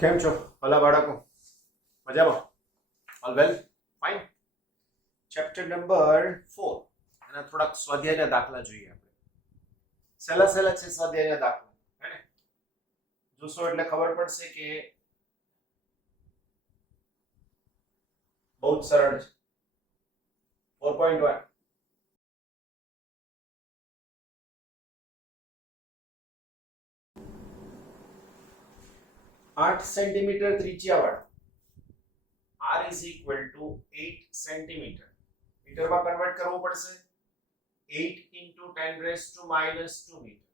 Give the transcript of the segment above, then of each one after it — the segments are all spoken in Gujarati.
કેમ છો ભલા બાળકો? મજામાં? All well? Fine. Chapter number 4 એના થોડાક સ્વાધ્યાયના દાખલા જોઈએ આપણે. સહેલા છે સ્વાધ્યાયના દાખલા, હે ને? જોશો એટલે ખબર પડશે કે બહુ જ સરળ છે. 4.1 8 સેન્ટીમીટર ત્રિજ્યાવાળો r is equal to 8 centimetre મીટરમાં કન્વર્ટ કરવું પડશે. 8 into 10 raised to minus 2 meter.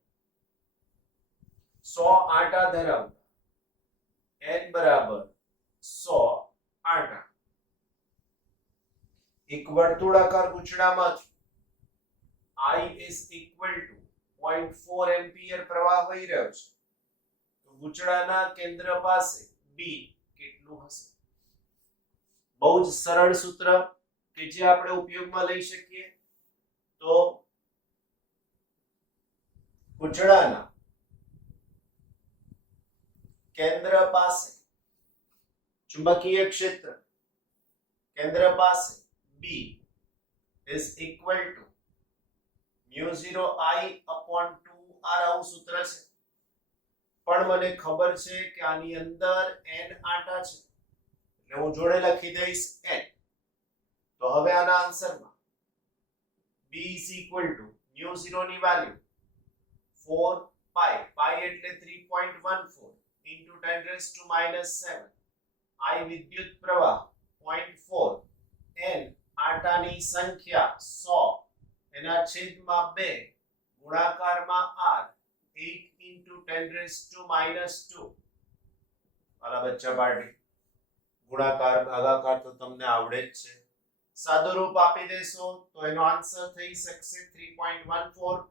100 આટા ધરાવતા n બરાબર 100 આટા એક વર્તુળાકાર ગુંચડામાંથી I is equal to 0.4 ampere પ્રવાહ વહી રહ્યો છે. તો ગુંચડાના કેન્દ્ર પાસે B કેટલું હશે? બહુ જ સરળ સૂત્ર કે જે આપણે ઉપયોગમાં લઈ શકીએ. તો ગુંચડાના કેન્દ્ર પાસે ચુંબકીય ક્ષેત્ર કેન્દ્ર પાસે B is equal to mu 0 I upon 2r આવું સૂત્ર છે. પણ મને ખબર છે કે આની અંદર n આટા છે એટલે હું જોડે લખી દઈશ n. તો હવે આના આન્સરમાં B is equal to mu 0 ની વેલ્યુ 4 pi એટલે 3.14 into 10 raised to minus 7 I વિદ્યુત પ્રવાહ 0.4 n આટાની સંખ્યા 100 એના છેદમાં 2 ગુણાકારમાં r 8 into 10 raised to minus 2. વાલા બચ્ચા પાર્ટી, ગુણાકાર ભાગાકાર તો તમને આવડે જ છે. સાદો રૂપ આપી દેશો તો એનો આન્સર થઈ શકશે 3.14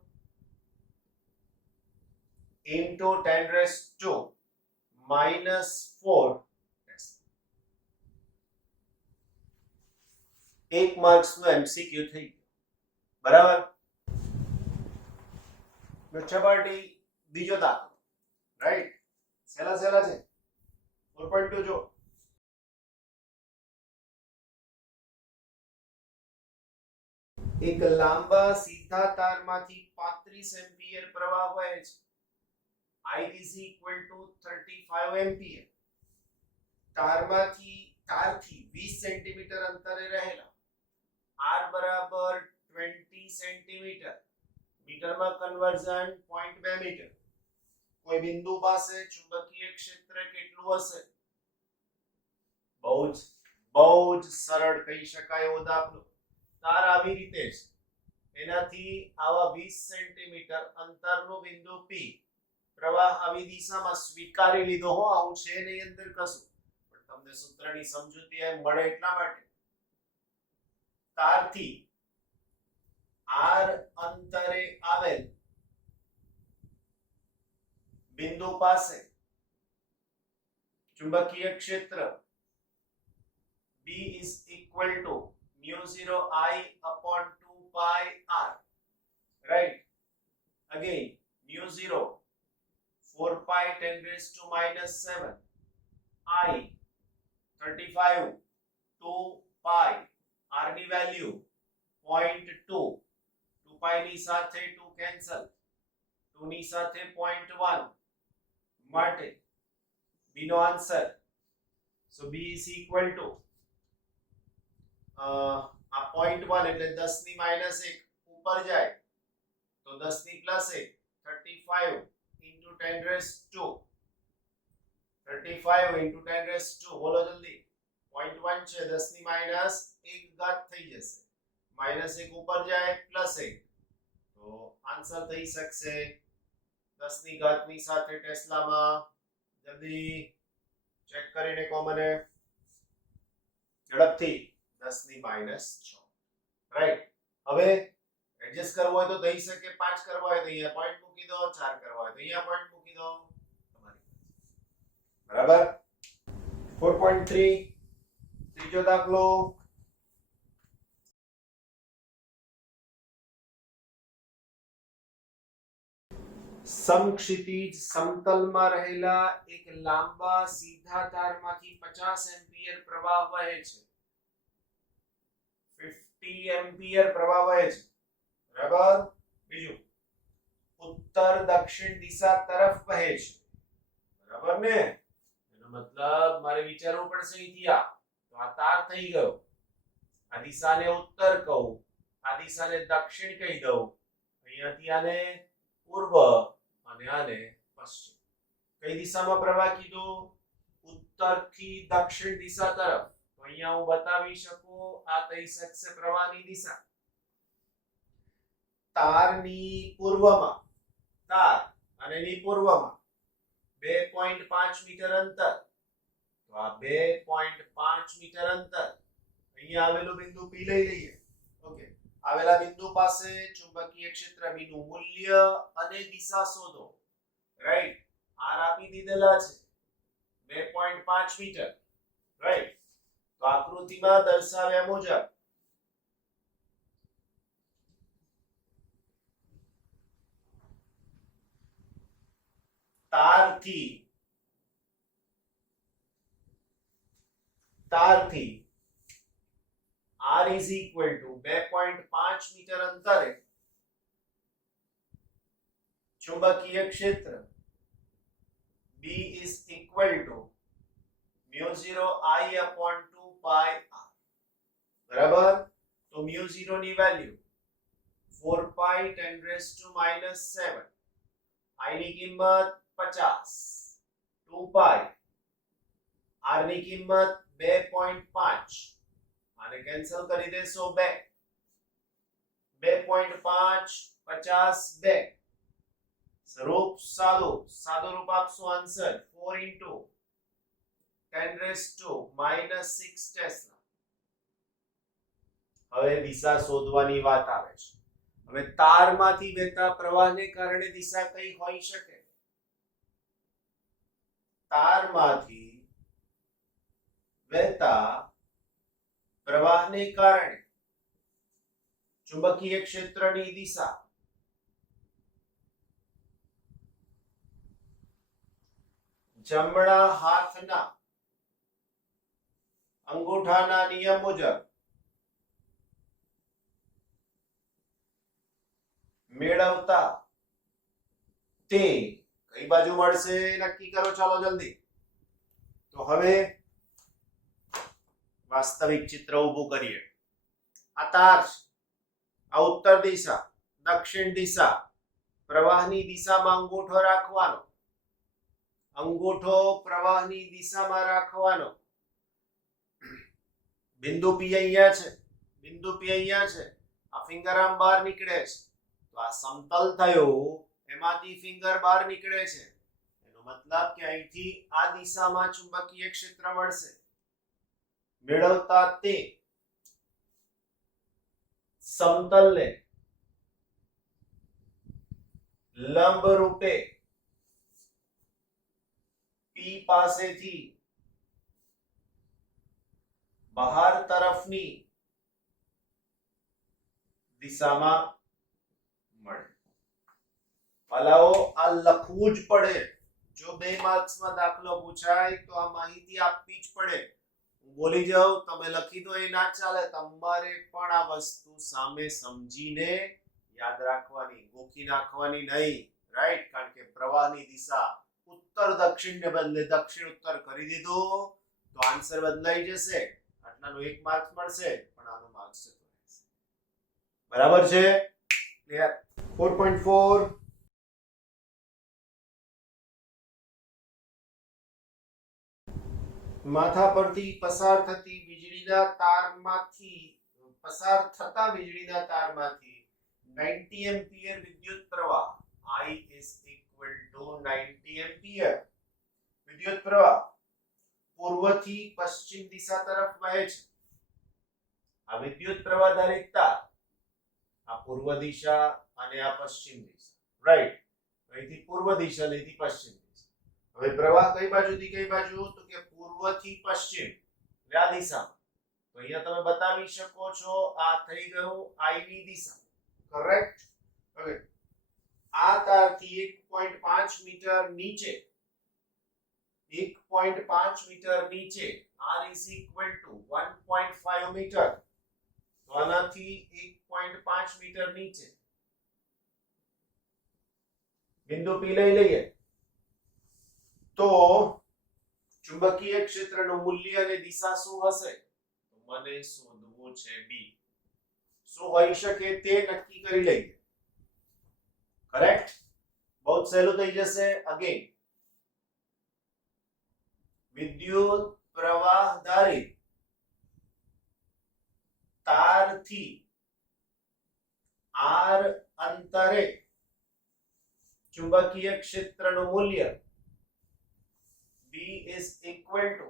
into 10 raised to minus 4. એક માર્ક્સ નો એમસીક્યુ થઈ ગયો. બરાબર? બચ્ચા પાર્ટી, બીજો દાખલો, રાઈટ? સહેલા છે. 4.2 જો. એક લાંબા સીધા તારમાંથી 35 એમ્પિયર પ્રવાહ વહે છે. I is equal to 35 ampere. તારથી 20 સેન્ટીમીટર અંતરે રહેલા r બરાબર 20 સેન્ટીમીટર મીટરમાં કન્વર્ઝન 0.2 મીટર. કોઈ બિંદુ પાસે ચુંબકીય ક્ષેત્ર કેટલું હશે? બહુ જ સરળ કહી શકાય એવો દાખલો. તાર આવી રીતે છે, એનાથી આવા 20 સેન્ટીમીટર અંતરનું બિંદુ P પ્રવાહ આવી દિશામાં સ્વીકારી લીધો હો, આવું છે નહીં અંદર કશું, પણ તમને સૂત્રની સમજૂતી મળે એટલા માટે. તારથી r અંતરે આવેલ બિંદુ પાસે ચુંબકીય ક્ષેત્ર B is equal to mu 0 I upon 2 pi r. Right? Again, mu 0 4 pi 10 raised to minus 7 I 35 2 pi r ની વેલ્યુ 0.2 2 pi ની સાથે 2 કેન્સલ 2 ની સાથે 0.1 માટે B નો answer. So B is equal to આ 0.1 એટલે 10 ની -1 ઉપર જાય તો 10 ની +1 35 into 10 raised to 35 into 10 raised to બોલો જલ્દી. 0.1 છે, 10 ની -1 ઘાત થઈ જશે. -1 ઉપર જાય +1 તો આન્સર થઈ શકશે 10 ની ઘાતની સાથે ટેસ્લામાં. જલ્દી ચેક કરીને કહો મને ઝડપથી. 10 ની -6. રાઈટ? હવે એડજસ્ટ કરવો હોય તો થઈ શકે, 5 કરવા હોય તો અહીંયા પોઈન્ટ મૂકી દો, 4 કરવા હોય તો અહીંયા પોઈન્ટ મૂકી દો. તમારી બરાબર? 4.3 ત્રીજો દાખલો. સમક્ષિતિજ સમતલમાં રહેલા એક લાંબા સીધા તારમાંથી 50 એમ્પિયર પ્રવાહ વહે છે. 50 એમ્પિયર પ્રવાહ વહે છે. બરાબર. બીજું, ઉત્તર દક્ષિણ દિશા તરફ વહે છે. બરાબર ને? એનો મતલબ મારે વિચારવું પડશે અહીંથી તો આ તાર થઈ ગયો. આ દિશાને ઉત્તર કહું, આ દિશાને દક્ષિણ કહી દઉં, અહીંયાથી આને પૂર્વ અને આને પશ્ચિમ. કઈ દિશામાં પ્રવાહ કીધું? ઉત્તરથી દક્ષિણ દિશા તરફ. તો અહીંયા હું બતાવી શકું આ થઈ શકશે પ્રવાહની દિશા. તારની પૂર્વમાં, તાર અને એની પૂર્વમાં 2.5 મીટર અંતર. તો આ 2.5 મીટર અંતર અહીંયા આવેલું બિંદુ P લઈ લઈએ. ઓકે, આવેલા બિંદુ પાસે ચુંબકીય ક્ષેત્ર B નું મૂલ્ય અને દિશા શોધો. રાઈટ? આર આપી દીધેલા છે 2.5 મીટર. રાઈટ? તો આકૃતિમાં દર્શાવ્યા મુજબ તારથી R is equal to 2.5 metre અંતરે ચુંબકીય ક્ષેત્ર B is equal to mu0 I upon 2 pi r. બરાબર? તો mu0 ની value 4 pi 10 raised to minus 7. I ની કિંમત 50. 2 pi. R ની કિંમત 2.5. આને કેન્સલ કરી દેશો 2. 2.5 50 2. સ્વરૂપ સાદો રૂપ આપશો answer 4 into 10 raised to minus 6 tesla. હવે દિશા શોધવાની વાત આવે છે. હવે તારમાંથી વહેતા પ્રવાહને કારણે દિશા કઈ હોઈ શકે? તારમાંથી વહેતા પ્રવાહને કારણે ચુંબકીય ક્ષેત્રની દિશા જમણા હાથના અંગૂઠાના નિયમ મુજબ મેળવતા તે કઈ બાજુ મળશે નક્કી કરો. ચાલો જલ્દી. તો હવે વાસ્તવિક ચિત્ર ઊભું કરીએ. આ તાર છે, આ ઉત્તર દિશા, દક્ષિણ દિશા. પ્રવાહની દિશામાં અંગૂઠો રાખવાનો, અંગૂઠો પ્રવાહની દિશામાં રાખવાનો. બિંદુ P અહીંયા છે, બિંદુ P અહીંયા છે. આ ફિંગર આમ બહાર નીકળે છે. તો આ સમતલ થયું, એમાંથી ફિંગર બહાર નીકળે છે. એનો મતલબ કે અહીંથી આ દિશામાં ચુંબકીય ક્ષેત્ર મળશે. મેળવતા તે સમતલને લંબ રૂપે P પાસેથી બહાર તરફની દિશામાં મળે. હલાવો, આ લખવું જ પડે. જો 2 માર્ક્સમાં દાખલો પૂછાય તો આ માહિતી આપવી જ પડે. હું બોલી જાઉં, તમે લખી દો એ ના ચાલે. તમારે પણ આ વસ્તુ સામે સમજીને યાદ રાખવાની, ગોખી નાખવાની નહીં. રાઈટ? કારણ કે પ્રવાહની દિશા ઉત્તર દક્ષિણ ને બદલે દક્ષિણ ઉત્તર કરી દીધું તો આન્સર બદલાઈ જશે. આટલાનો 1 માર્ક્સ મળશે, પણ આનો માર્ક્સ જતો રહેશે. બરાબર છે? ક્લિયર? 4.4 માથા પરથી પસાર થતી વીજળીના તારમાંથી 90 એમ્પિયર વિદ્યુત પ્રવાહ I is equal to 90 ampere વિદ્યુત પ્રવાહ પૂર્વથી પશ્ચિમ દિશા તરફ વહે છે. આ વિદ્યુત પ્રવાહ ધારિત તાર, આ પૂર્વ દિશા અને આ પશ્ચિમ દિશા. રાઈટ? અહીંથી પૂર્વ દિશા, અહીંથી પશ્ચિમ દિશા. હવે પ્રવાહ કઈ બાજુથી કઈ બાજુ? તો કે પૂર્વથી પશ્ચિમ, આ દિશામાં. તો અહીંયા તમે બતાવી શકો છો આ થઈ ગયું I ની દિશા. કરેક્ટ? હવે આ તારથી 1.5 મીટર નીચે 1.5 મીટર નીચે r is equal to 1.5 metre, તો આનાથી 1.5 મીટર નીચે બિંદુ P લઈ લઈએ તો ચુંબકીય ક્ષેત્રનું મૂલ્ય અને દિશા શું હશે? તો મને શોધવું છે B. શું હોઈ શકે તે નક્કી કરી લઈએ. કરેક્ટ? બહુ સહેલું થઈ જશે. અગેન વિદ્યુત પ્રવાહ ધારિત તારથી r અંતરે ચુંબકીય ક્ષેત્રનું મૂલ્ય B is equal to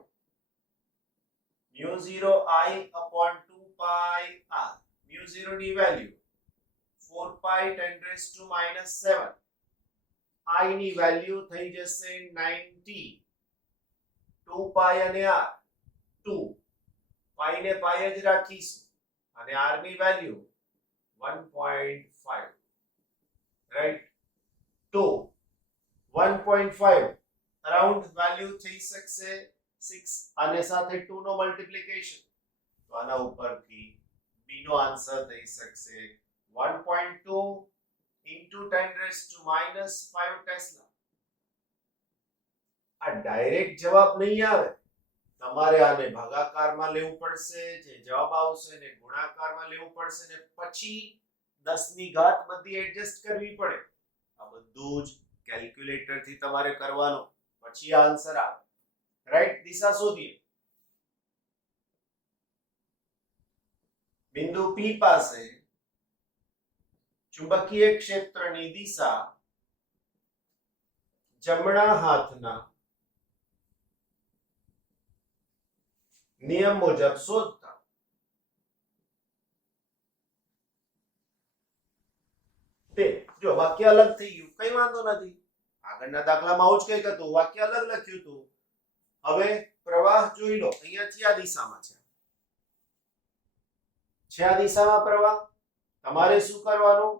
mu 0 I upon 2 pi r. Mu 0 ની value 4 pi 10 raised to minus 7. I ની વેલ્યુ થઈ જશે 90. 2 pi અને r 2 pi ને pi જ રાખીશું અને r ની વેલ્યુ 1.5, રાઈટ? તો 1.5 અરાઉન્ડ વેલ્યુ થઈ શકશે 6 અને સાથે 2 નો મલ્ટીપ્લિકેશન, તો આના ઉપરથી B નો આન્સર થઈ શકશે 1.2 into 10 raised to minus 5 tesla. આ ડાયરેક્ટ જવાબ નહીં આવે, તમારે આને ભાગાકારમાં લેવું પડશે, જે જવાબ આવશે ને ગુણાકારમાં લેવું પડશે ને પછી 10 ની ઘાત બધી એડજસ્ટ કરવી પડે. આ બધું જ કેલ્ક્યુલેટર થી તમારે કરવાનું, પછી આન્સર આવે. રાઈટ? દિશા શોધીએ. બિંદુ P પાસે ચુંબકીય ક્ષેત્રની દિશા જમણા હાથના નિયમ મુજબ શોધતા તે જો વાક્ય અલગ થઈ ગયું, કઈ વાંધો નથી. આગળના દાખલામાં આવું જ કંઈક હતું, વાક્ય અલગ લખ્યું હતું. હવે પ્રવાહ જોઈ લો, અહીંયાથી આ દિશામાં છે આ દિશામાં પ્રવાહ. તમારે શું કરવાનું?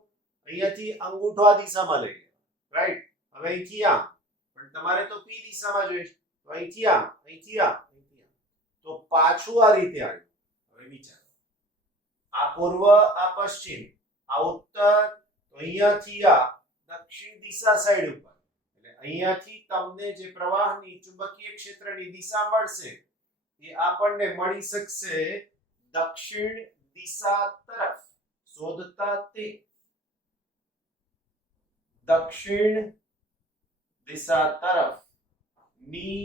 અહીંયાથી અંગૂઠો આ દિશામાં લઈ લેવાનો, રાઈટ? હવે અહીંથી આ, પણ તમારે તો P દિશામાં જોઈએ, તો અહીંથી આ, અહીંથી આ, અહીંથી આ, તો પાછું આ રીતે આવ્યું. હવે વિચારો, આ પૂર્વ, આ પશ્ચિમ, આ ઉત્તર, તો અહીંયાથી આ દક્ષિણ દિશા સાઈડ ઉપર. અહીંયાથી તમને જે પ્રવાહની ચુંબકીય ક્ષેત્રની દિશા મળશે એ આપણને મળી શકશે દક્ષિણ દિશા તરફ. શોધતા તે દક્ષિણ દિશા તરફ ની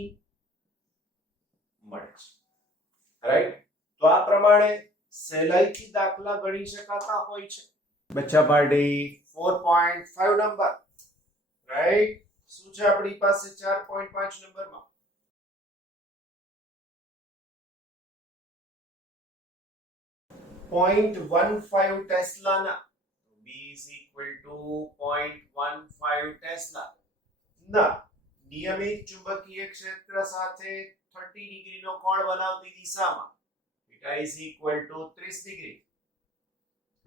મળે છે, રાઈટ? તો આ પ્રમાણે સહેલાઈથી દાખલા ગણી શકાતા હોય છે. બચ્ચા પાર્ટી 4.5 નંબર, રાઈટ? શું છે આપણી પાસે 4.5 નંબરમાં? .15 ટેસ્લાના B is equal to 0.15 tesla ના નિયમિત ચુંબકીય ક્ષેત્ર સાથે 30 ડિગ્રીનો કોણ બનાવતી દિશામાં θ is equal to 30 ડિગ્રી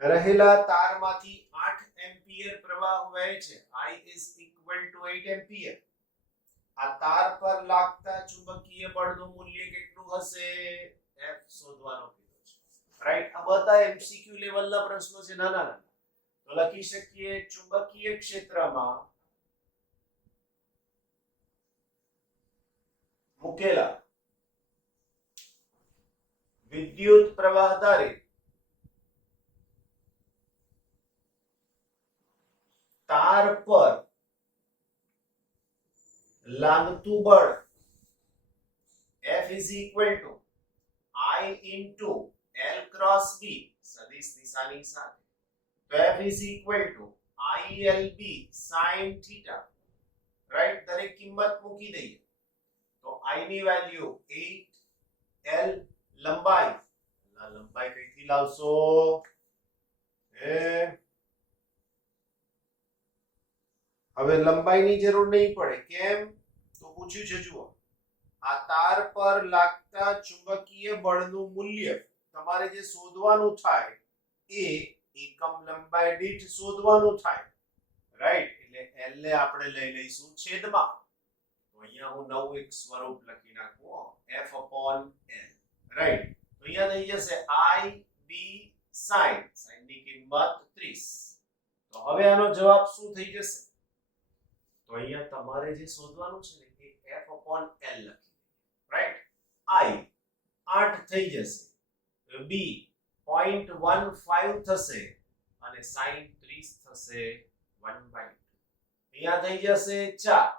રહેલા તારમાંથી 8 એમ્પિયર પ્રવાહ વહે છે. I is equal to 8 ampere. આ તાર પર લાગતા ચુંબકીય બળનું મૂલ્ય કેટલું હશે? F શોધવાનો કીધો છે, રાઈટ? આ બધા એમસીક્યુ લેવલના પ્રશ્નો છે, નાના નાના. તો લખી શકીએ ચુંબકીય ક્ષેત્રમાં મૂકેલા વિદ્યુત પ્રવાહ ધારિત તાર પર લાગતું બળ F is equal to I into L cross B સદિશ દિશાની સાથે. તો F is equal to ILB sin theta, right? દરેક કિંમત મૂકી દઈએ તો I ની વેલ્યુ 8, L લંબાઈ, લંબાઈ કઈથી લાવશો? હવે લંબાઈની જરૂર નહીં પડે, કેમ? તો પૂછ્યું છે, જુઓ, આ તાર પર લાગતા ચુંબકીય બળનું મૂલ્ય તમારે જે શોધવાનું થાય એ એકમ લંબાઈ દીઠ શોધવાનું થાય, રાઈટ? એટલે l ને આપણે લઈ લઈશું છેદમાં. તો અહીંયા હું નવું એક સ્વરૂપ લખી નાખું f upon l, રાઈટ. તો અહીંયા થઈ જશે i b sin, sin ની કિંમત 30. તો હવે આનો જવાબ શું થઈ જશે? તો અહીંયા તમારે જે શોધવાનું છે ને એ f upon l લખી, રાઈટ. i 8 થઈ જશે, b 0.15 થશે અને sin 30 થશે 1/2. અહીંયા થઈ જશે 4,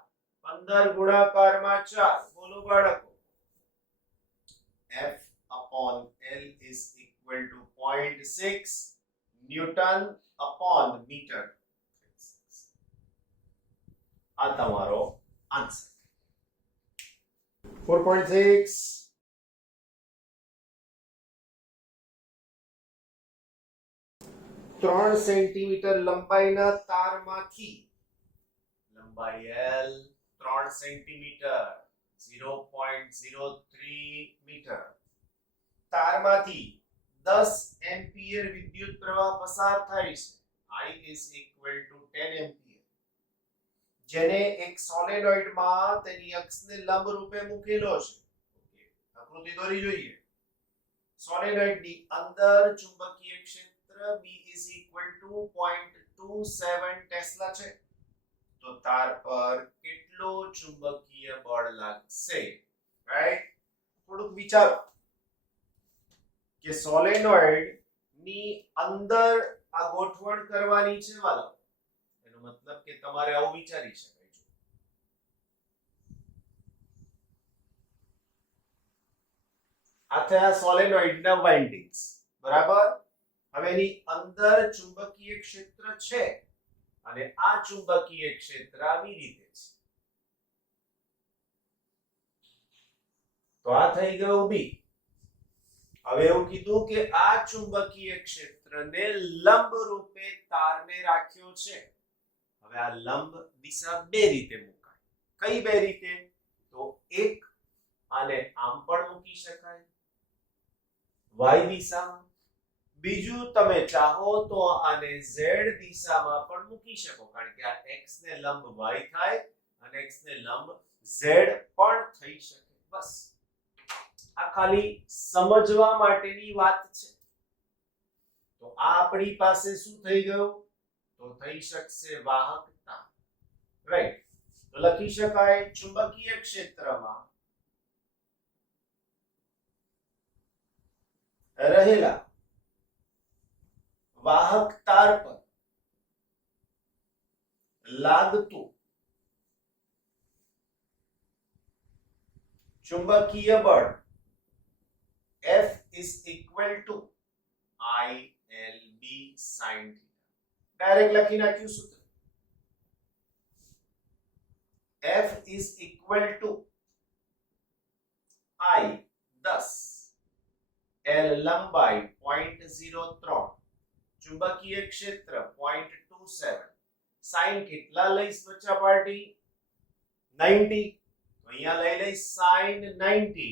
15 ગુણાકારમાં 4. બોલો બાળકો, f upon l is equal to 0.6 newton upon metre. આ તમારો આન્સર 4.6. 3 સેન્ટીમીટર લંબાઈના તારમાંથી લંબાઈ L 3 સેન્ટીમીટર 0.03 મીટર તારમાંથી 10 એમ્પિયર વિદ્યુત પ્રવાહ પસાર થાય છે. I is equal to 10 ampere. જેને એક સોલેનોઇડમાં તેની અક્ષને લંબ રૂપે મૂકેલો છે. આકૃતિ દોરી જોઈએ. સોલેનોઇડની અંદર ચુંબકીય ક્ષેત્ર B is equal to 0.27 tesla છે. તો તાર પર કેટલો ચુંબકીય બળ લાગશે? રાઈટ. થોડુંક વિચારો કે સોલેનોઇડ ની અંદર આ ગોઠવણ કરવાની છે વાલા. એનો મતલબ કે તમારે આવું વિચારી શકાય છે. આ થયા સોલેનોઇડના વાઇન્ડિંગ્સ, બરાબર. હવે એની અંદર ચુંબકીય ક્ષેત્ર છે અને આ ચુંબકીય ક્ષેત્ર આવી રીતે છે. તો આ થઈ ગયું બી. હવે એવું કીધું કે આ ચુંબકીય ક્ષેત્રને લંબ રૂપે તારને રાખ્યો છે. હવે આ લંબ દિશા બે રીતે મુકાય. કઈ બે રીતે? તો એક આને આમ પણ મૂકી શકાય y દિશામાં. બીજું તમે ચાહો તો આને z દિશામાં પણ મૂકી શકો, કારણ કે આ x ને લંબ y થાય અને x ને લંબ z પણ થઈ શકે. બસ આ ખાલી સમજવા માટેની વાત છે. તો આ આપણી પાસે શું થઈ ગયું? તો થઈ શકશે વાહકતા, રાઈટ. તો લખી શકાય ચુંબકીય ક્ષેત્રમાં રહેલા વાહક તાર પર લાગતું ચુંબકીય બળ F is equal to ILB sin θ. Direct લખી નાખ્યું સૂત્ર. F is equal to I 10, L લંબાઈ 0.03, ચુંબકીય ક્ષેત્ર 0.27, sin કેટલા લઈશ બચ્ચા પાર્ટી? 90. તો અહીંયા લઈ લઈશ sin 90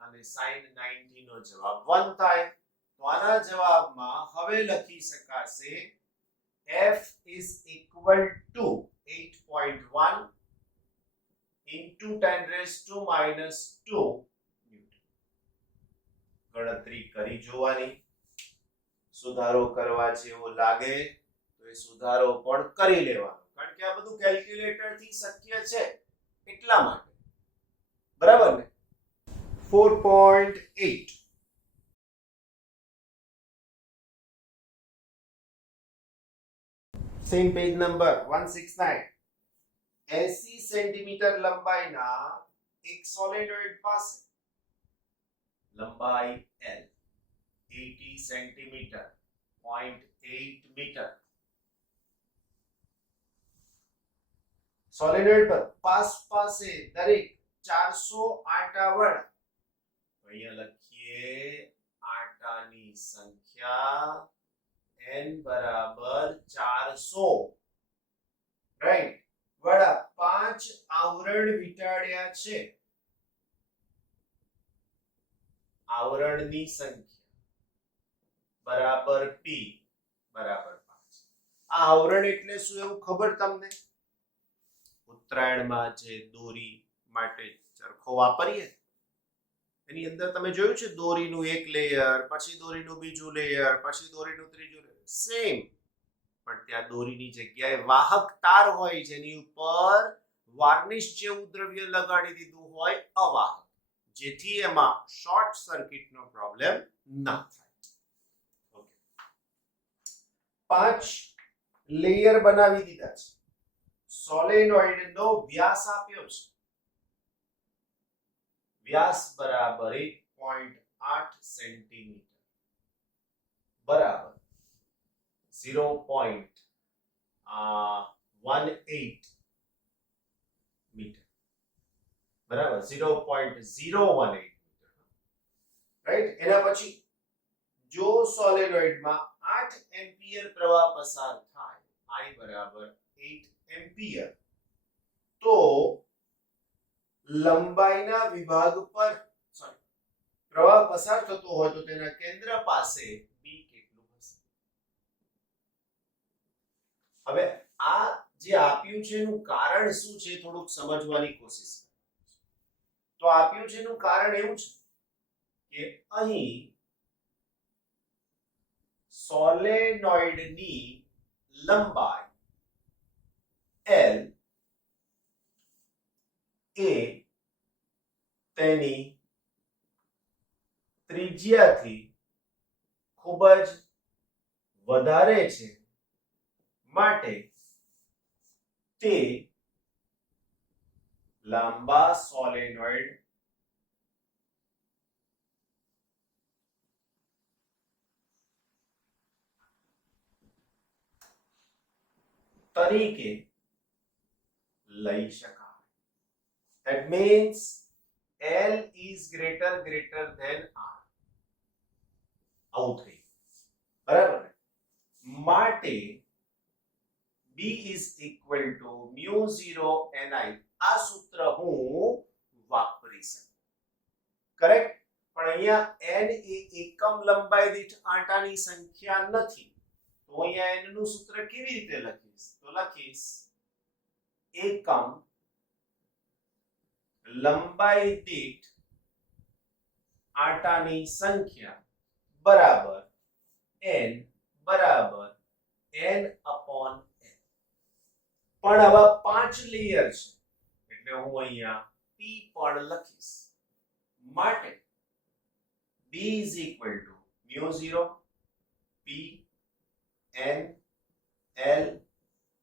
અને sin 90 નો જવાબ 1 થાય. તો આના જવાબમાં હવે લખી શકાશે F is equal to 8.1 into 10 raised to minus 2 newton. ગણતરી કરી જોવાની. સુધારો કરવા જેવો લાગે તો એ સુધારો પણ કરી લેવાનો, કારણ કે આ બધું કેલ્ક્યુલેટર થી શક્ય છે એટલા માટે, બરાબર ને? 4.8. Same page number 169. 80 સેન્ટીમીટર લંબાઈના એક સોલેનોઇડ પાસે લંબાઈ L 80 સેન્ટીમીટર 0.8 મીટર સોલેનોઇડ પર પાસે દરેક 400 આંટા વડા. અહીંયા લખીએ આંટાની સંખ્યા n બરાબર 400, રાઈટ. વડા 5 આવરણ વીંટાળ્યા છે. આવરણની સંખ્યા બરાબર p બરાબર 5. આ આવરણ એટલે શું એવું ખબર તમને? ઉત્તરાયણમાં જે દોરી માટે ચરખો વાપરીએ એની અંદર તમે જોયું છે દોરીનું એક લેયર, પછી દોરીનું બીજું લેયર, પછી દોરીનું ત્રીજું લેયર, સેમ. પણ ત્યાં દોરીની જગ્યાએ વાહક તાર હોય જેની ઉપર વાર્નિશ જેવું દ્રવ્ય લગાડી દીધું હોય અવાહક, જેથી એમાં શોર્ટ સર્કિટનો પ્રોબ્લેમ ન થાય. ઓકે, 5 લેયર બનાવી દીધા છે. સોલેનોઇડનો વ્યાસ આપ્યો છે. વ્યાસ બરાબર 1.8 સેન્ટીમીટર બરાબર 0.18 મીટર બરાબર 0.018 મીટર, રાઈટ. એના પછી જો સોલેનોઇડમાં 8 એમ્પિયર પ્રવાહ પસાર થાય, I બરાબર 8 એમ્પિયર, તો લંબાઈના વિભાગ પર પ્રવાહ પસાર થતો હોય તો તેના કેન્દ્ર પાસે બી કેટલું હશે? હવે આ જે આપ્યું છે એનું કારણ શું છે થોડુંક સમજવાની કોશિશ કરો. તો આપ્યું છે એનું કારણ એવું છે કે અહીં સોલેનોઇડની લંબાઈ L એ તેની ત્રિજ્યાથી ખૂબ જ વધારે છે, માટે તે લાંબા સોલેનોઇડ તરીકે લઈ શકાય. That means L is greater than R. આવું થઈ, બરાબર. માટે B is equal to mu 0 ni. આ સૂત્ર હું વાપરી શકું, કરેક્ટ. પણ અહીંયા n એ એકમ લંબાઈ દીઠ આંટાની સંખ્યા નથી, તો અહીંયા n નું સૂત્ર કેવી રીતે લખીશ? તો લખીશ એકમ લંબાઈ દીઠ આંટાની સંખ્યા બરાબર n બરાબર n upon n. પણ આવા 5 લેયર છે એટલે હું અહીંયા p પણ લખીશ. માટે b is equal to mu 0 p n l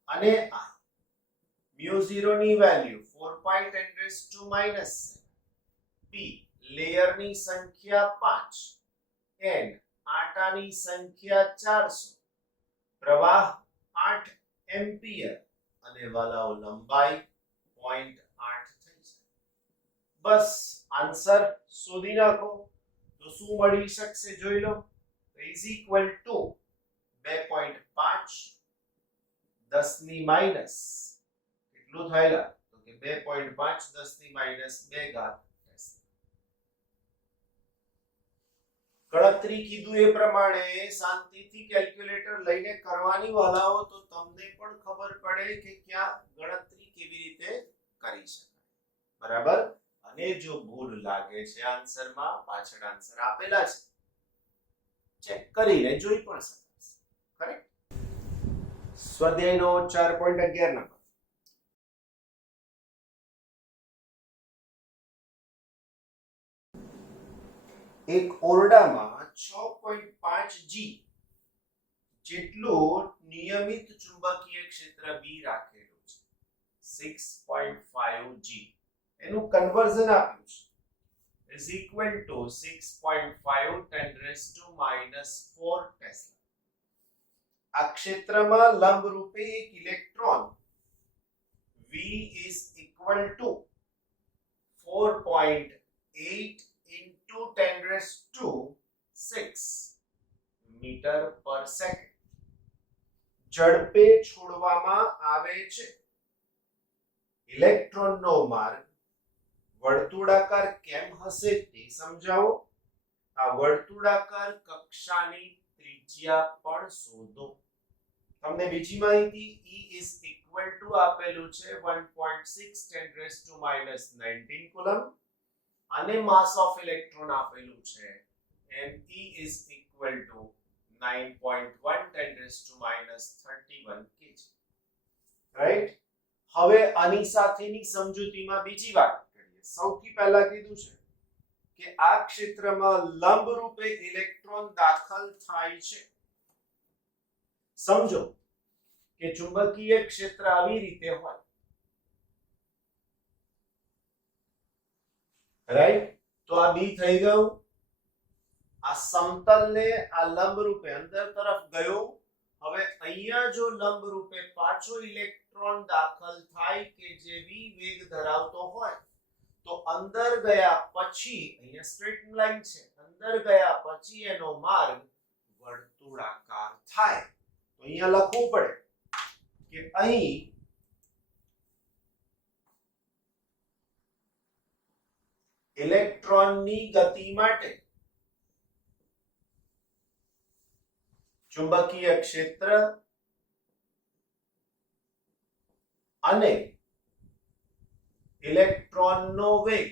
અને I. mu 0 ની વેલ્યુ 4 pi 10⁻⁻⁷, p લેયરની સંખ્યા 5, n આંટાની સંખ્યા 400, પ્રવાહ 8 એમ્પિયર અને વાલાઓ લંબાઈ 0.8 થઈ છે. બસ આન્સર શોધી નાખો તો શું મળી શકશે જોઈ લો. is equal to 2.5 10⁻⁻, કેટલું થયેલા તો કે 2.5 10⁻². ગણતરી કીધું એ પ્રમાણે શાંતિથી કેલ્ક્યુલેટર લઈને કરવાની વાલાઓ, તો તમને પણ ખબર પડે કે ક્યાં ગણતરી કેવી રીતે કરી શકાય, બરાબર. અને જો ભૂલ લાગે છે આન્સરમાં, પાછળ આન્સર આપેલા છે, ચેક કરીને જોઈ પણ શકાય, કરેક્ટ. સ્વાધ્યાયનો 4.11 નંબર. એક ઓરડામાં 6.5 G જેટલું નિયમિત ચુંબકીય ક્ષેત્ર B રાખેલું છે. 6.5 G એનું કન્વર્ઝન આપ્યું છે is equal to 6.5 10⁻⁻⁴ ટેસ્લા. આ ક્ષેત્રમાં લંબરૂપે એક electron V is equal to 4.8 into 10⁻⁶ metre પર સેકન્ડ ઝડપે છોડવામાં આવે છે. ઇલેક્ટ્રોનનો માર્ગ વર્તુળાકાર કેમ હશે તે સમજાવો. આ વર્તુળાકાર કક્ષાની ત્રિજ્યા પણ શોધો. તમને બીજી માહિતી E is equal to આપેલું છે 1.6 10⁻⁻19 કુલમ અને માસ ઓફ ઇલેક્ટ્રોન આપેલું છે Me is equal to 9.1 10⁻31 kg. Right. હવે આની સાથેની સમજૂતીમાં બીજી વાત કરીએ. સૌથી પહેલા કીધું છે કે આ ક્ષેત્રમાં લંબ રૂપે ઇલેક્ટ્રોન દાખલ થાય છે. સમજો કે ચુંબકીય ક્ષેત્ર આવી રીતે હોય, રાઈટ. તો આ બી થઈ ગયું. આ સમતલને આ લંબ રૂપે અંદર તરફ ગયો. હવે અહીંયા જો લંબ રૂપે પાછો ઇલેક્ટ્રોન દાખલ થાય કે જે v વેગ ધરાવતો હોય તો અંદર ગયા પછી અહીંયા સ્ટ્રેટ લાઈન છે, અંદર ગયા પછી એનો માર્ગ વર્તુળાકાર થાય. તો અહીંયા લખવું પડે કે અહીં ઇલેક્ટ્રોનની ગતિ માટે ચુંબકીય ક્ષેત્ર અને ઇલેક્ટ્રોનનો વેગ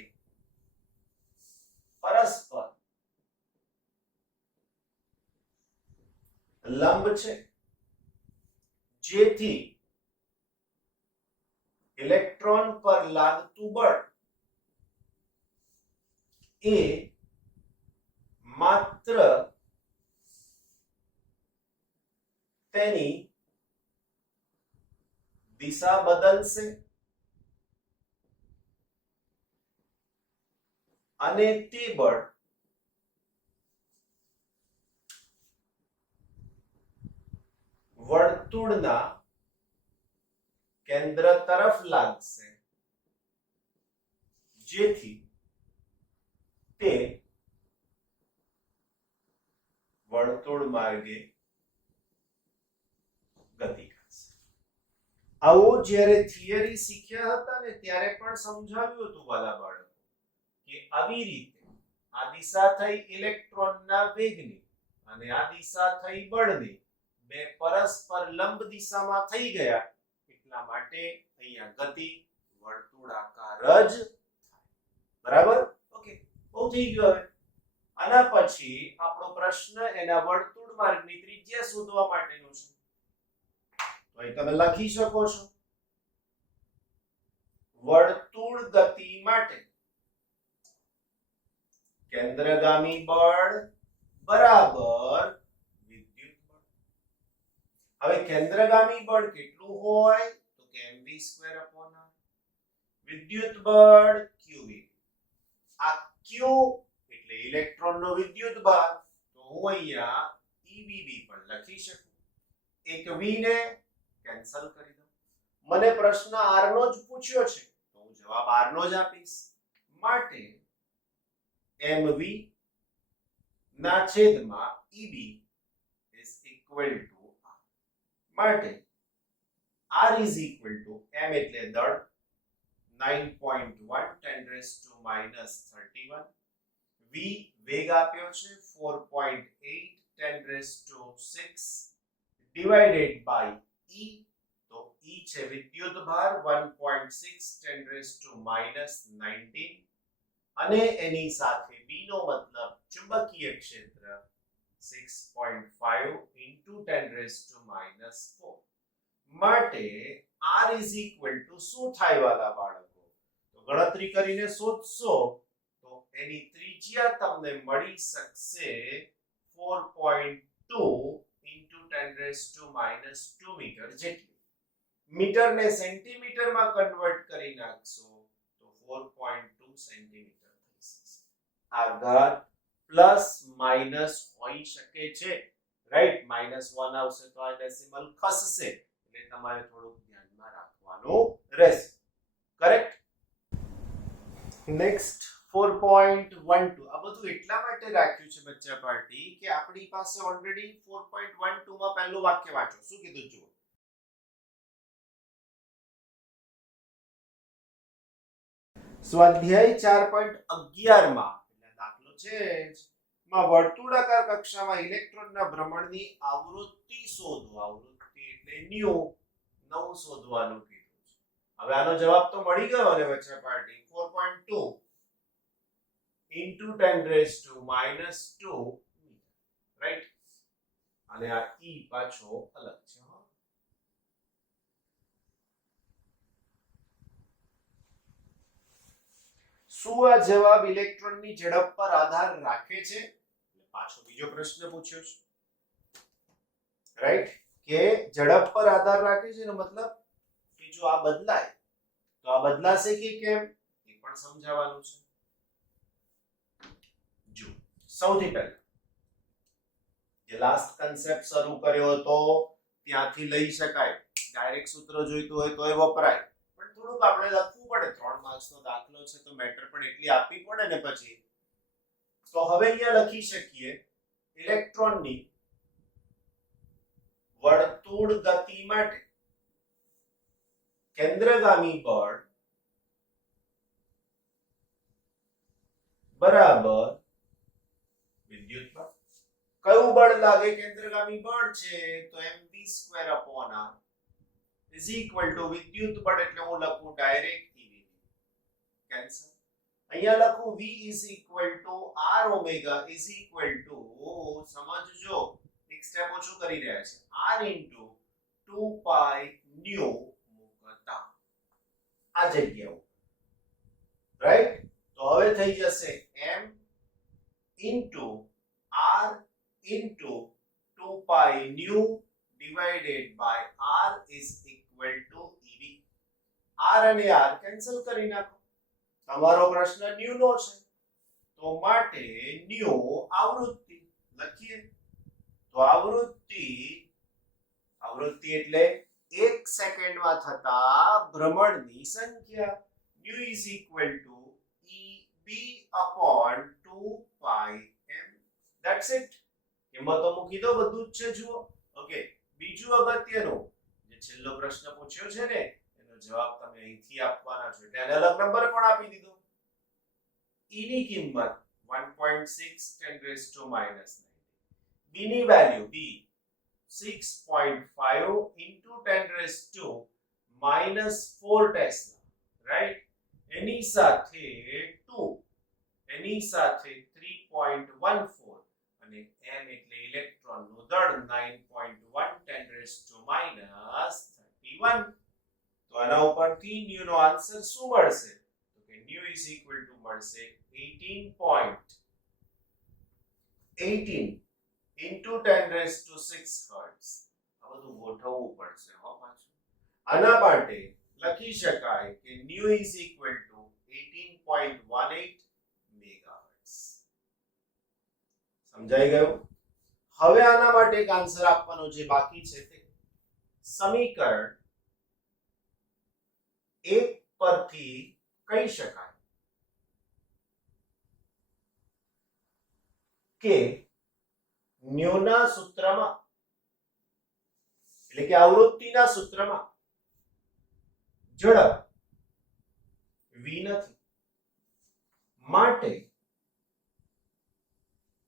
પરસ્પર લંબ છે, જેથી ઇલેક્ટ્રોન પર લાગતું બળ એ માત્ર તેની દિશા બદલશે અને તે બળ વર્તુળના કેન્દ્ર તરફ લાગશે, જેથી તે વર્તુળ માર્ગે ગતિ કરશે. આવું જ્યારે થિયરી શીખ્યા હતા ને ત્યારે પણ સમજાવ્યું હતું વાલા બાળકો કે આવી રીતે આ દિશા થઈ ઇલેક્ટ્રોનના વેગની અને આ દિશા થઈ બળની, બે પરસ્પર લંબ દિશામાં થઈ ગયા એટલા માટે અહીંયા ગતિ વર્તુળાકાર જ થાય. બરાબર? ઓકે, બહુ થઈ ગયું. હવે આના પછી આપણો પ્રશ્ન એના વર્તુળ માર્ગની ત્રિજ્યા શોધવા માટેનો છે. તો અહીં તમે લખી શકો છો વર્તુળ ગતિ માટે કેન્દ્રગામી બળ બરાબર વિદ્યુત બળ. હવે કેન્દ્રગામી બળ કેટલું હોય તો કે mv²/r. વિદ્યુત બળ qv. આ q એટલે ઇલેક્ટ્રોનનો વિદ્યુત ભાર, તો હું અહીંયા EBB પણ લખી શકું. એક v ને કેન્સલ કરી દો. મને પ્રશ્ન r નો જ પૂછ્યો છે તો હું જવાબ r નો જ આપીશ. માટે mv ના છેદમાં eb is equal to r. માટે r is equal to m એટલે દળ 9.1 10⁻31, v વેગ આપ્યો છે 4.8 10⁻6 divided by e, તો e છે વિદ્યુત ભાર 1.6 10⁻19 અને એની સાથે b નો મતલબ ચુંબકીય ક્ષેત્ર 6.5 * 10⁻4. માટે r is equal to શું થાય વાલા બાળકો? તો ગણતરી કરીને શોધશો તો એની ત્રિજ્યા તમને મળી શકશે 4.2 × 10⁻2 મીટર જેટલી. મીટરને સેન્ટીમીટરમાં કન્વર્ટ કરી નાખશો તો 4.2 સેન્ટીમીટર થઈ જશે. આ ઘાત પ્લસ માઈનસ હોઈ શકે છે, રાઈટ. -1 આવશે તો આ ડેસિમલ ખસશે, એટલે તમારે થોડુંક ધ્યાનમાં રાખવાનું રહેશે. કરેક્ટ. નેક્સ્ટ 4.12. આ બધું એટલા માટે રાખ્યું છે બચ્ચા પાર્ટી કે આપણી પાસે ઓલરેડી 4.12 માં પહેલું વાક્ય વાંચો. શું કીધું જુઓ. સ્વાધ્યાય 4.11 માં એટલે દાખલો છે માં વર્તુળાકાર કક્ષામાં ઇલેક્ટ્રોનના ભ્રમણની આવૃત્તિ શોધો. આવૃત્તિ એટલે ન્યુ નવું શોધવાનું કીધું છે. હવે આનો જવાબ તો મળી ગયો ને વચ્ચે party 4.2 into 10 raised to minus 2 right. અને આ ઈ પાછો અલગ છે. શું આ જવાબ ઇલેક્ટ્રોનની ઝડપ પર આધાર રાખે છે? પાછો બીજો પ્રશ્ન પૂછ્યો છે રાઈટ, કે ઝડપ પર આધાર રાખે છે એનો મતલબ કે જો આ બદલાય તો આ બદલાશે કે કેમ એ પણ સમજાવવાનું છે. જો સૌથી પહેલા જે લાસ્ટ કન્સેપ્ટ શરૂ કર્યો હતો ત્યાંથી લઈ શકાય, ડાયરેક્ટ સૂત્ર જોઈતું હોય તો એ વપરાય, પણ થોડુંક આપણે લખવું પડે. 3 માર્ક્સનો દાખલો છે તો મેટર પણ એટલી આપવી પડે ને પછી. તો હવે અહીંયા લખી શકીએ ઇલેક્ટ્રોનની વર્તુળ ગતિ માટે કેન્દ્રગામી બળ બરાબર વિદ્યુત બળ. કયું બળ લાગે? કેન્દ્રગામી બળ છે તો mv²/r is equal to વિદ્યુત બળ એટલે હું લખું ડાયરેક્ટ ev કેન્સલ. અહીંયા લખું v is equal to r omega is equal to સમજજો એક સ્ટેપ ઓછું કરી રહ્યા છે r into 2 pi nu મૂકતા આ જગ્યાઓ રાઈટ. તો હવે થઈ જશે m into r into 2 pi nu divided by r is equal to ev. r અને r કેન્સલ કરી નાખો. તમારો પ્રશ્ન ન્યુ નો છે તો માટે ન્યુ આવૃત્તિ લખીએ. તો આવૃત્તિ એટલે 1 સેકન્ડમાં થતા ભ્રમણની સંખ્યા. New is equal to eb upon 2 pi m. That's it. એમાં તો મૂકી દો, બધું જ છે જુઓ. ઓકે, બીજું અગત્યનું જે છેલ્લો પ્રશ્ન પૂછ્યો છે ને એનો જવાબ તમે અહીંથી આપવાના છો. એટલે અલગ નંબર પણ આપી દીધો. e ની કિંમત 1.6 10 raised to minus 9. b ની value b 6.5 into 10 raised to minus 4 tesla right. એની સાથે 2 એની સાથે 3.14 અને m એટલે ઇલેક્ટ્રોનનું દળ 9.1 10 raised to minus 31. તો આના ઉપરથી ન્યુ નો આન્સર શું મળશે? તો કે ન્યુ is equal to મળશે 18.18 into 10 raised to 6 hertz. આ બધું ગોઠવવું પડશે હો પાછું. આના માટે લખી શકાય કે new is equal to 18.18 megahertz. સમજાઈ ગયું? હવે આના માટે એક આન્સર આપવાનો જે બાકી છે તે સમીકરણ 1 પરથી કહી શકાય કે ન્યુના સૂત્રમાં એટલે કે આવૃત્તિના સૂત્રમાં ઝડપ v નથી, માટે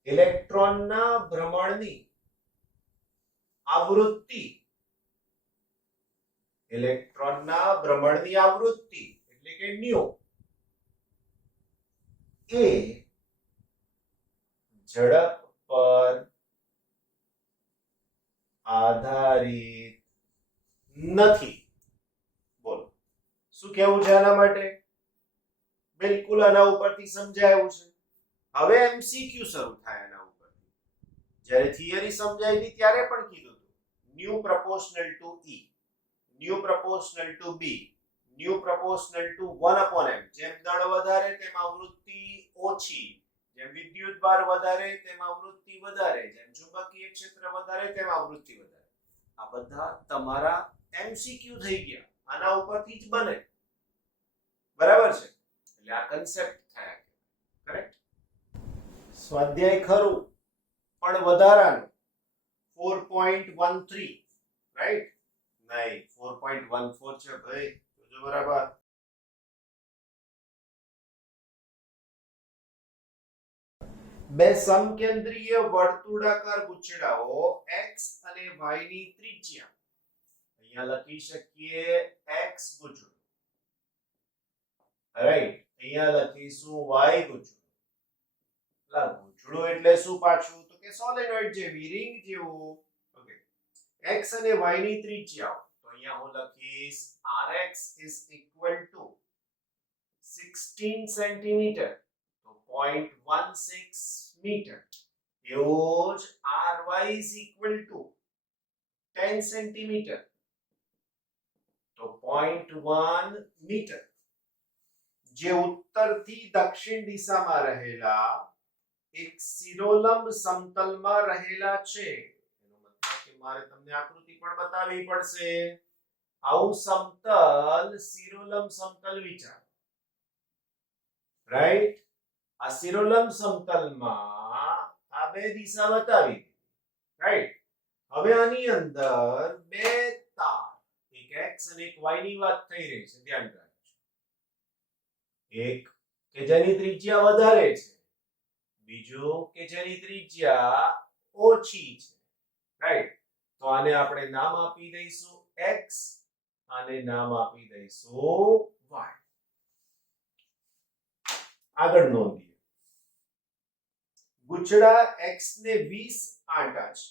ઇલેક્ટ્રોનના ભ્રમણની આવૃત્તિ એટલે કે ન્યુ એ ઝડપ પર આધારિત નથી. બોલો શું કહેવું છે આના માટે? બિલકુલ આના ઉપરથી સમજાયું છે. હવે એમસીક્યુ શરૂ થાય આના ઉપરથી. જ્યારે થિયરી સમજાવી હતી ત્યારે પણ કીધું હતું new proportional two e, new proportional two b, new proportional two 1/m. જેમ દળ વધારે તેમ આવૃત્તિ ઓછી, જેમ વિદ્યુત ભાર વધારે તેમ આવૃત્તિ વધારે, જેમ ચુંબકીય ક્ષેત્ર વધારે તેમ આવૃત્તિ વધારે. આ બધા તમારા એમસીક્યુ થઈ ગયા, આના ઉપરથી જ બને. બરાબર છે? એટલે આ કન્સેપ્ટ થયા. કરેક્ટ? સ્વાધ્યાય ખરું પણ વધારાનું 4.13 રાઈટ? નહીં 4.14 છે ભાઈ, જોજો બરાબર. બે સમકેન્દ્રીય વર્તુળાકાર ગુચ્છડાઓ x અને y ની ત્રિજ્યા અહીંયા લખી શકીએ x ગુચડું, રાઈટ. અહીંયા લખીશું y ગુચડું. ગુચડું એટલે શું પાછું? તો કે સોલેનોઇડ જેવી, રિંગ જેવું. ઓકે, x અને y ની ત્રિજ્યાઓ. તો અહીંયા હું લખીશ rx is equal to 16 centimetre, તો 0.16 મીટર. એવો જ ry is equal to 10 centimetre, તો 0.1 મીટર. જે ઉત્તરથી દક્ષિણ દિશામાં રહેલા એક શિરોલંબ સમતલમાં રહેલા છે. એનો મતલબ કે મારે તમને આકૃતિ પણ બતાવવી પડશે. આવું સમતલ શિરોલંબ સમતલ વિચારો, રાઈટ. આ શિરોલંબ સમતલમાં આ બે દિશા બતાવી, રાઈટ. હવે આની અંદર બે તાર, એક x અને એક y ની વાત થઈ રહી છે, ધ્યાન રાખજો. એક કે જેની ત્રિજ્યા વધારે છે, બીજું કે જેની ત્રિજ્યા ઓછી છે, રાઈટ. તો આને આપણે નામ આપી દઈશું x અને નામ આપી દઈશું y. આગળ નોંધીએ, ગુચડા x ને 20 આંટા છે.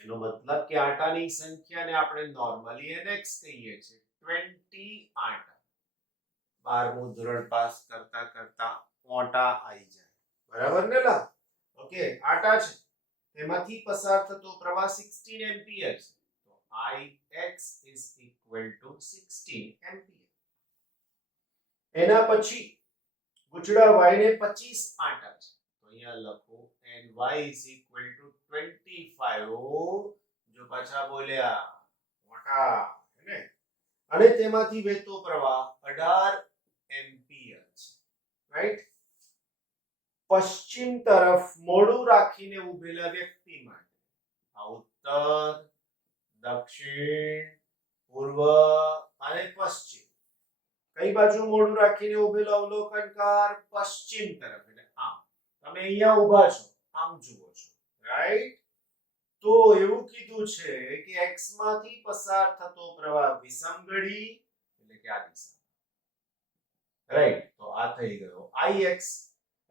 એનો મતલબ કે આંટાની સંખ્યાને આપણે નોર્મલી nx કહીએ છીએ. 20 આંટા. 12મું ધોરણ પાસ કરતા કરતા ઓટા આવી જાય, બરાબર ને લા? ઓકે, આંટા છે, તેમાંથી પસાર થતો પ્રવાહ 16 એમ્પિયર છે. તો ix is equal to 16 ampere. એના પછી ગુચડા y ને 25 આંટા છે. તો અહીંયા લખો ny is equal to 25. જો પાછા બોલ્યા મોટા, હે ને? અને તેમાંથી વહેતો પ્રવાહ 18 એમ્પિયર છે, રાઈટ. પશ્ચિમ તરફ મોઢું રાખીને ઊભેલા વ્યક્તિ માટે આ ઉત્તર, દક્ષિણ, પૂર્વ અને પશ્ચિમ. કઈ બાજુ મોઢું રાખીને ઊભેલો અવલોકનકાર? પશ્ચિમ તરફ, એટલે આમ. તમે અહીંયા ઊભા છો, આમ જુઓ છો, રાઈટ. તો એવું કીધું છે કે x માંથી પસાર થતો પ્રવાહ વિષમઘડી, એટલે કે આ દિશા, રાઈટ. તો આ થઈ ગયો ix.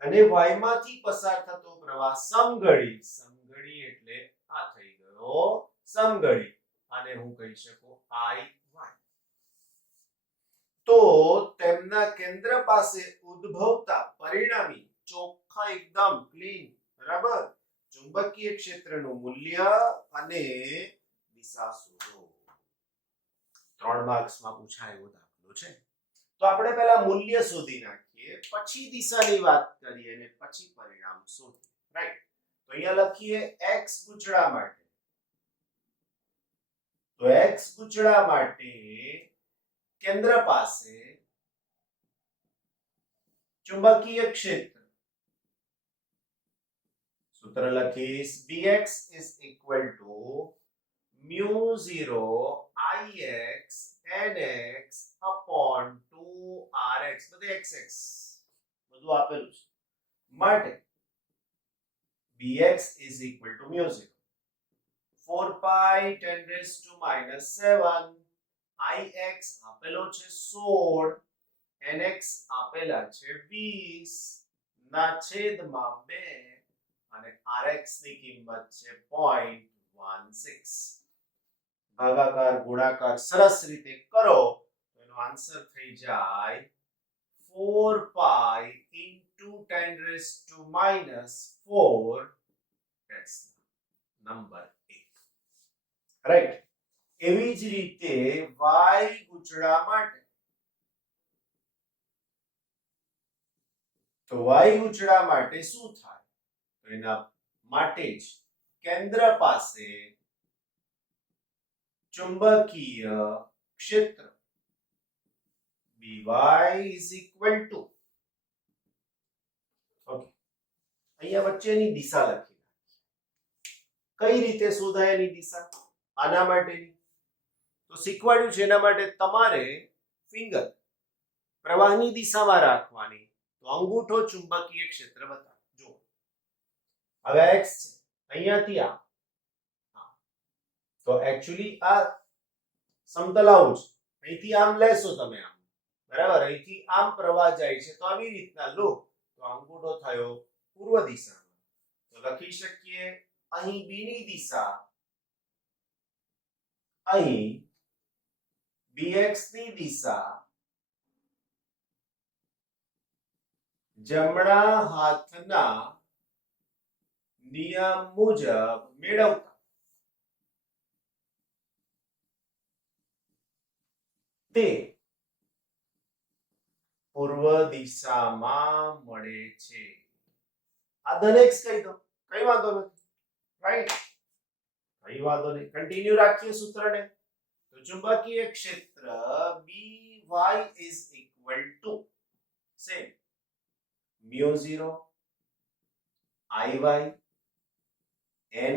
અને y માંથી પસાર થતો પ્રવાહ સમઘડી, સમઘડી એટલે આ થઈ ગયો સમઘડી, આને હું કહી શકું iy. તો તેમના કેન્દ્ર પાસે ઉદ્ભવતા પરિણામી ચોખ્ખા એકદમ ક્લીન, બરાબર, ચુંબકીય ક્ષેત્રનું મૂલ્ય અને દિશા શોધો. 3 માર્ક્સમાં પૂછાય એવો દાખલો છે. તો આપણે પહેલા મૂલ્ય શોધી નાખીએ, પછી દિશાની વાત કરીએ અને પછી પરિણામ શોધીએ, રાઈટ. તો અહીંયા લખીએ x ગુચડા માટે. તો x ગુચડા માટે કેન્દ્ર પાસે ચુંબકીય ક્ષેત્ર, સૂત્ર લખીશ bx is equal to mu0 ix nx upon 2rx. બધે xx બધું આપેલું છે. માટે bx is equal to mu0 4 pi 10 raised to minus 7, ix આપેલો છે 16, nx આપેલા છે 20 ના છેદમાં 2 અને rx ની કિંમત છે 0.16. ભાગાકાર ગુણાકાર સરસ રીતે કરો તો એનો આન્સર થઈ જાય 4 pi into 10 raised to minus 4 tesla. Number 1, right. એવી જ રીતે y ગુચડા માટે. તો y ગુચડા માટે શું થાય? તો એના માટે જ કેન્દ્ર પાસે ચુંબકીય ક્ષેત્ર by is equal to, okay, અહીંયા વચ્ચેની દિશા લખી. કઈ રીતે શોધાય એની દિશા? આના માટેની તો શીખવાડ્યું છે. એના માટે તમારે ફિંગર પ્રવાહની દિશામાં રાખવાની, તો અંગૂઠો ચુંબકીય ક્ષેત્ર બતાવે. જો હવે x છે, અહીંયાથી આ, તો એક્ચ્યુઅલી આ સમતલ આવું છે, અહીંથી આમ લેશો તમે આમ, બરાબર, અહીંથી આમ પ્રવાહ જાય છે તો આવી રીતના લો, તો અંગૂઠો થયો પૂર્વ દિશામાં, તો લખી શકીએ અહીં બી ની દિશા, અહીં bx ની દિશા જમણા હાથના નિયમ મુજબ મેળવતા તે પૂર્વ દિશામાં મળે છે. આ ધન x કહી દો, કઈ વાંધો નથી, રાઈટ, કઈ વાંધો નહીં, કન્ટિન્યુ રાખીએ સૂત્રને. તો ચુંબકીય ક્ષેત્ર By is equal to same mu 0 Iy ny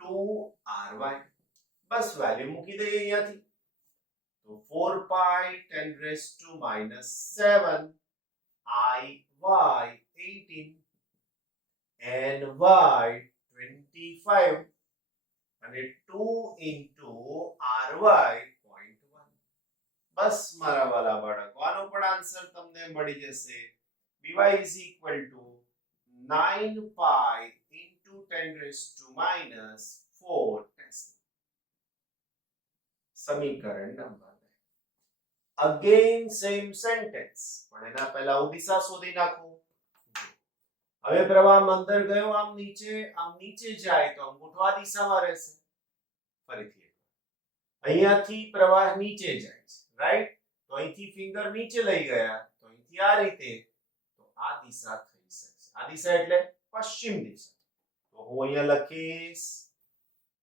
2ry, bus value મૂકી દઈએ અહીંયાથી, તો 4 pi 10 raised to minus 7 Iy 18 ny 25 અને 2 into ry 0.1. બસ મારા વાલા બાળકો, આનો પણ આન્સર તમને મળી જશે. by is equal to 9 pi into 10 raised to minus 4 Tesla. સમીકરણ નંબર 2. અગેન સેમ સેન્ટેન્સ, પણ એના પહેલા હું દિશા શોધી નાખું. હવે પ્રવાહ અંદર ગયો આમ નીચે જાય તો અંગૂઠો આ દિશામાં રહેશે. ફરીથી અહીંયાથી પ્રવાહ નીચે જાય છે, રાઈટ, તો અહીંથી ફિંગર નીચે લઈ ગયા તો અહીંથી આ રીતે, તો આ દિશા થઈ શકશે. આ દિશા એટલે પશ્ચિમ દિશા. તો હું અહીંયા લખીશ,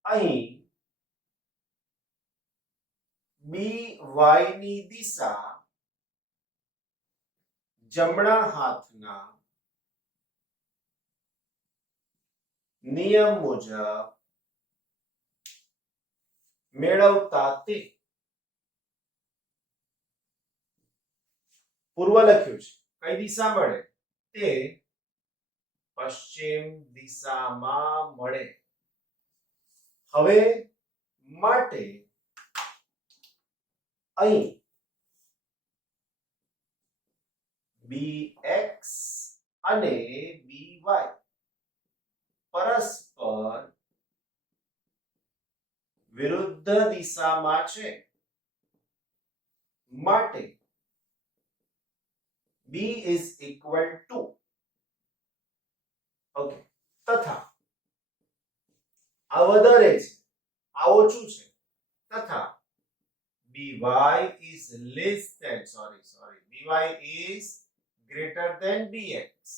અહીં by ની દિશા જમણા હાથના નિયમ મુજબ મેળવતા તે પૂર્વ લખ્યું છે, કઈ દિશા મળે, તે પશ્ચિમ દિશામાં મળે. હવે માટે અહીં bx અને by પરસ્પર વિરુદ્ધ દિશામાં છે, માટે b is equal to, okay, તથા આ વધારે છે આ ઓછું છે, તથા by is less than, by is greater than bx,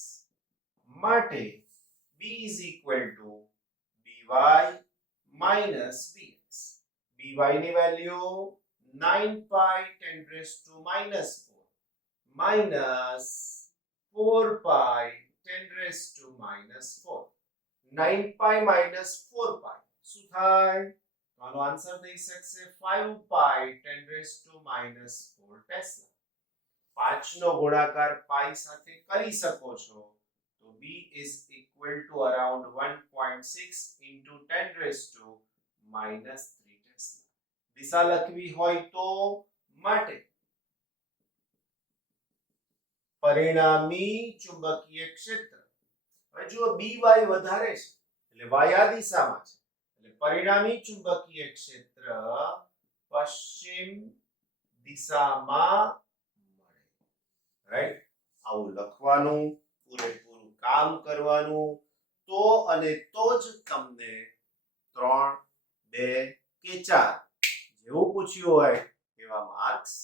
માટે b is equal to by minus bx. by ની value 9 pi 10 raised to minus 4 minus 4 pi 10 raised to minus 4. 9 pi minus 4 pi શું થાય, તો આનો આન્સર થઈ શકશે 5 pi 10 raised to minus 4 tesla. 5 નો ગુણાકાર પાઈ સાથે કરી શકો છો, તો b is equal to around 1.6 into 10 raised to minus 3 tesla. દિશા લખવી હોય તો માટે પરિણામી ચુંબકીય ક્ષેત્ર, હવે જુઓ by વધારે છે એટલે y આ દિશામાં છે, એટલે પરિણામી ચુંબકીય ક્ષેત્ર પશ્ચિમ દિશામાં મળે, રાઈટ. આવું લખવાનું, પૂરેપૂરું કામ કરવાનું, તો અને તો જ તમને 3, 2 કે 4 જેવું પૂછ્યું હોય એવા માર્ક્સ